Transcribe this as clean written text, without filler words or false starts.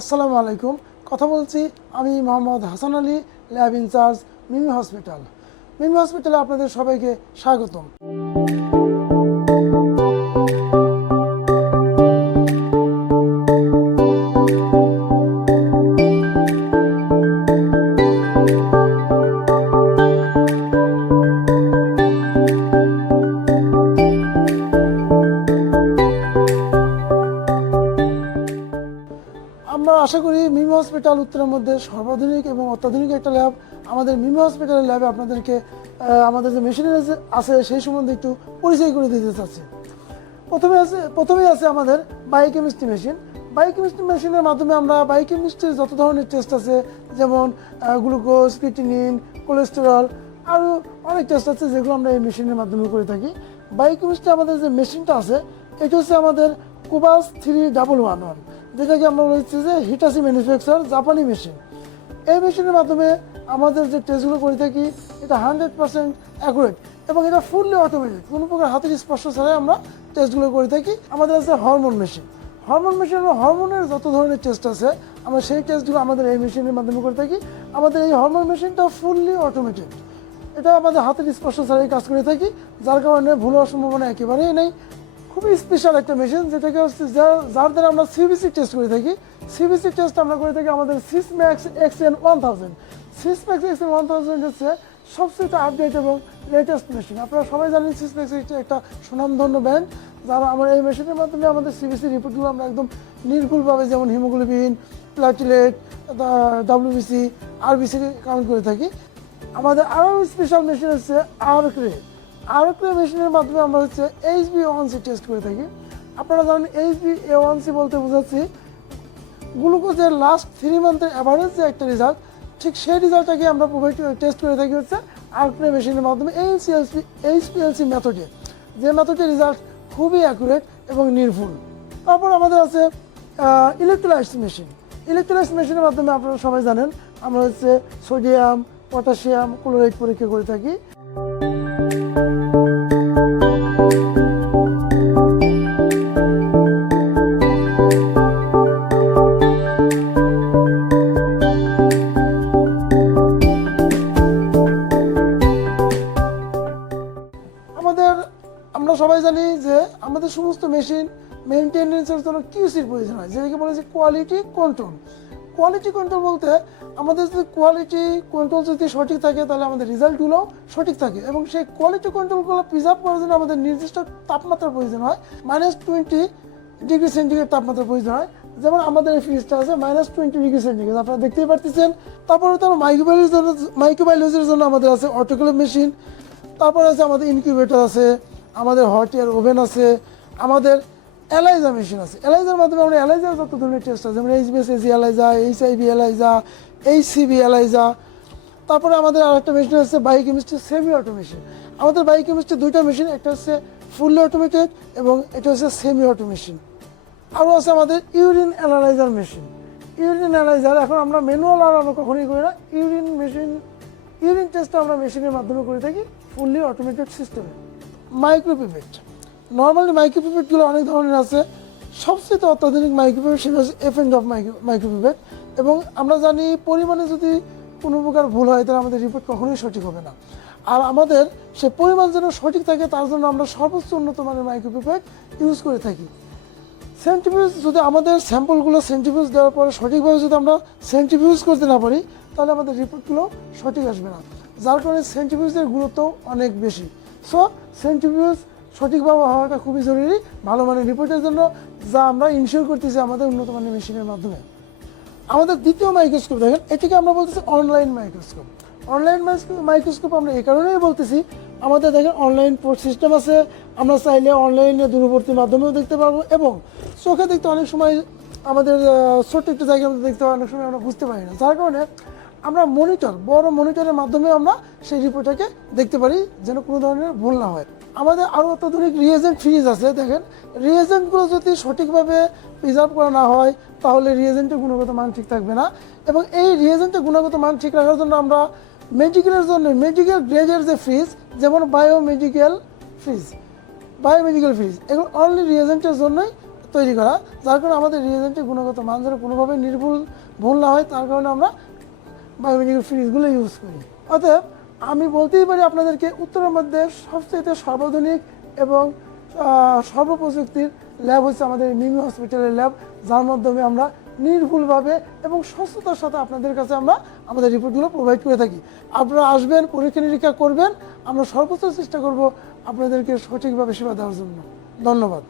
আসসালামু আলাইকুম। কথা বলছি আমি মোহাম্মদ হাসান আলী, ল্যাব ইনচার্জ, মিমি হসপিটাল। মিমি হসপিটালে আপনাদের সবাইকে স্বাগতম। আমরা আশা করি মিমি হসপিটাল উত্তরের মধ্যে সর্বাধুনিক এবং অত্যাধুনিক একটা ল্যাব। আমাদের মিমি হসপিটালের ল্যাবে আপনাদেরকে আমাদের যে মেশিনারি আছে সেই সম্বন্ধে একটু পরিচয় করে দিতে চাচ্ছি। প্রথমেই আছে আমাদের বায়োকেমিস্ট্রি মেশিন। বায়োকেমিস্ট্রি মেশিনের মাধ্যমে আমরা বায়োকেমিস্ট্রির যত ধরনের টেস্ট আছে, যেমন গ্লুকোজ, ক্রিয়েটিনিন, কোলেস্টেরল, আরও অনেক টেস্ট আছে যেগুলো আমরা এই মেশিনের মাধ্যমে করে থাকি। বায়োকেমিস্ট্রি আমাদের যে মেশিনটা আছে এটা হচ্ছে আমাদের কোবাস 3111, যেটাকে আমরা বলছি যে হিটাচি ম্যানুফ্যাকচার জাপানি মেশিন। এই মেশিনের মাধ্যমে আমাদের যে টেস্টগুলো করে থাকি এটা 100% অ্যাকুরেট এবং এটা ফুললি অটোমেটিক, কোনো প্রকার হাতের স্পর্শ ছাড়াই আমরা টেস্টগুলো করে থাকি। আমাদের আছে হরমোন মেশিন। হরমোন মেশিন হরমোনের যত ধরনের টেস্ট আছে আমরা সেই টেস্টগুলো আমাদের এই মেশিনের মাধ্যমে করে থাকি। আমাদের এই হরমোন মেশিনটা ফুললি অটোমেটেড, এটা আমাদের হাতের স্পর্শ ছাড়াই কাজ করে থাকি, যার কারণে ভুল হওয়ার সম্ভাবনা একেবারেই নেই। খুবই স্পেশাল একটা মেশিন, যেটাকে হচ্ছে যার দ্বারা আমরা সিবিসি টেস্ট করে থাকি। সিবিসি টেস্ট আমরা করে থাকি আমাদের সিসম্যাক্স XN1000। সিসম্যাক্স XN1000 হচ্ছে সবচেয়ে আপডেট এবং লেটেস্ট মেশিন। আপনারা সবাই জানেন সিসম্যাক্স একটা সুনামধন্য ব্র্যান্ড, যারা আমরা এই মেশিনের মাধ্যমে আমাদের সিবিসি রিপোর্টগুলো আমরা একদম নির্ভুলভাবে, যেমন haemoglobin, platelet, WBC, RBC count করে থাকি। আমাদের আরও স্পেশাল মেশিন হচ্ছে আর্করে মেশিনের মাধ্যমে আমরা হচ্ছে HbA1c টেস্ট করে থাকি। আপনারা জানেন HbA1c বলতে বোঝাচ্ছি গ্লুকোজের লাস্ট 3 মান্থের অ্যাভারেজ যে একটা রেজাল্ট, ঠিক সেই রেজাল্টটাকে আমরা টেস্ট করে থাকি হচ্ছে আর্করে মেশিনের মাধ্যমে HPLC মেথডে, যে মেথডের রেজাল্ট খুবই অ্যাকুরেট এবং নির্ভুল। তারপর আমাদের আছে ইলেকট্রোলাইটস মেশিন। ইলেকট্রোলাইটস মেশিনের মাধ্যমে আপনারা সবাই জানেন আমরা হচ্ছে সোডিয়াম, পটাশিয়াম, ক্লোরাইড পরীক্ষা করে থাকি। আমরা সবাই জানি যে আমাদের সমস্ত মেশিন মেনটেনেন্সের জন্য কিউসির প্রয়োজন হয়, যেটাকে বলে যে কোয়ালিটি কন্ট্রোল। কোয়ালিটি কন্ট্রোল বলতে আমাদের যদি কোয়ালিটি কন্ট্রোল যদি সঠিক থাকে তাহলে আমাদের রেজাল্টগুলোও সঠিক থাকে, এবং সেই কোয়ালিটি কন্ট্রোলগুলো প্রিজার্ভ করার জন্য আমাদের নির্দিষ্ট তাপমাত্রার প্রয়োজন হয়। -20°C তাপমাত্রার প্রয়োজন হয়। যেমন আমাদের এই ফ্রিজটা আছে -20°C, আপনারা দেখতেই পারতেছেন। তারপরে তো মাইক্রোবায়োলজির জন্য আমাদের আছে অটোক্লেভ মেশিন। তারপরে আছে আমাদের ইনকিউবেটর আছে, আমাদের হট এয়ার ওভেন আছে, আমাদের এলাইজা মেশিন আছে। এলাইজার মাধ্যমে আমরা এলাইজার যত ধরনের টেস্ট আছে, যেমন HbAcI ELISA, HIV ELISA, HCV ELISA. তারপরে আমাদের আরেকটা মেশিন আছে বায়োকেমিস্ট্রি সেমি অটো মেশিন। আমাদের বায়োকেমিস্ট্রি দুইটা মেশিন, একটা হচ্ছে ফুললি অটোমেটেড এবং এটা হচ্ছে সেমি অটো মেশিন। আরও আছে আমাদের urine analyser machine. Urine analyser এখন আমরা ম্যানুয়াল আর আমরা কখনোই করি না। ইউরিন টেস্টটা আমরা মেশিনের মাধ্যমে করে থাকি ফুললি অটোমেটেড সিস্টেমে। মাইক্রোপিপেট, নর্মালি মাইক্রোপিপেটগুলো অনেক ধরনের আছে। সবচেয়ে অত্যাধুনিক মাইক্রোপিপেট সেটা হচ্ছে F&F মাইক্রোপিপেট, এবং আমরা জানি পরিমাণে যদি কোনো প্রকার ভুল হয় তাহলে আমাদের রিপোর্ট কখনোই সঠিক হবে না। আর আমাদের সে পরিমাণ যেন সঠিক থাকে তার জন্য আমরা সর্বোচ্চ উন্নত মানের মাইক্রোপিপেট ইউজ করে থাকি। সেন্ট্রিফিউজ, যদি আমাদের স্যাম্পলগুলো সেন্ট্রিফিউজ দেওয়ার পরে সঠিকভাবে যদি আমরা সেন্ট্রিফিউজ করতে না পারি তাহলে আমাদের রিপোর্টগুলো সঠিক আসবে না, যার কারণে সেন্ট্রিফিউজের গুরুত্ব অনেক বেশি। সো সেন্ট্রিফিউজ সঠিকভাবে হওয়াটা খুবই জরুরি ভালো মানের রিপোর্টের জন্য, যা আমরা ইনশিওর করতেছি আমাদের উন্নত মানের মেশিনের মাধ্যমে। আমাদের দ্বিতীয় মাইক্রোস্কোপ দেখেন, এটিকে আমরা বলতেছি অনলাইন মাইক্রোস্কোপ। অনলাইন মাইক্রোস্কোপ আমরা এই কারণেই বলতেছি, আমাদের দেখেন অনলাইন পোর্ট সিস্টেম আছে, আমরা চাইলে অনলাইনে দূরবর্তী মাধ্যমেও দেখতে পারবো, এবং চোখে দেখতে অনেক সময় আমাদের ছোট্ট একটা জায়গার মধ্যে দেখতে অনেক সময় আমরা বুঝতে পারি না, যার কারণে আমরা বড় মনিটরের মাধ্যমে আমরা সেই রিপোর্টটাকে দেখতে পারি যেন কোনো ধরনের ভুল না হয়। আমাদের আরও অত্যাধুনিক রিয়েজেন্ট ফ্রিজ আছে। দেখেন, রিয়েজেন্টগুলো যদি সঠিকভাবে প্রিজার্ভ করা না হয় তাহলে রিয়েজেন্টের গুণগত মান ঠিক থাকবে না, এবং এই রিয়েজেন্টের গুণগত মান ঠিক রাখার জন্য আমরা মেডিকেল গ্রেডের যে ফ্রিজ, যেমন বায়োমেডিকেল ফ্রিজ, এগুলো অনলি রিয়েজেন্টের জন্যই তৈরি করা, যার কারণে আমাদের রিয়েজেন্টের গুণগত মান যেন কোনোভাবে ভুল না হয়, তার কারণে আমরা বায়োমেডিকেল ফ্রিজগুলো ইউজ করি। অতএব আমি বলতেই পারি আপনাদেরকে উত্তরের মধ্যে সবচেয়ে সর্বাধুনিক এবং সর্বপ্রযুক্তির ল্যাব হচ্ছে আমাদের মিমি হসপিটালের ল্যাব, যার মাধ্যমে আমরা নির্ভুলভাবে এবং স্বচ্ছতার সাথে আপনাদের কাছে আমরা আমাদের রিপোর্টগুলো প্রোভাইড করে থাকি। আপনারা আসবেন, পরীক্ষা নিরীক্ষা করবেন, আমরা সর্বোচ্চ চেষ্টা করব আপনাদেরকে সঠিকভাবে সেবা দেওয়ার জন্য। ধন্যবাদ।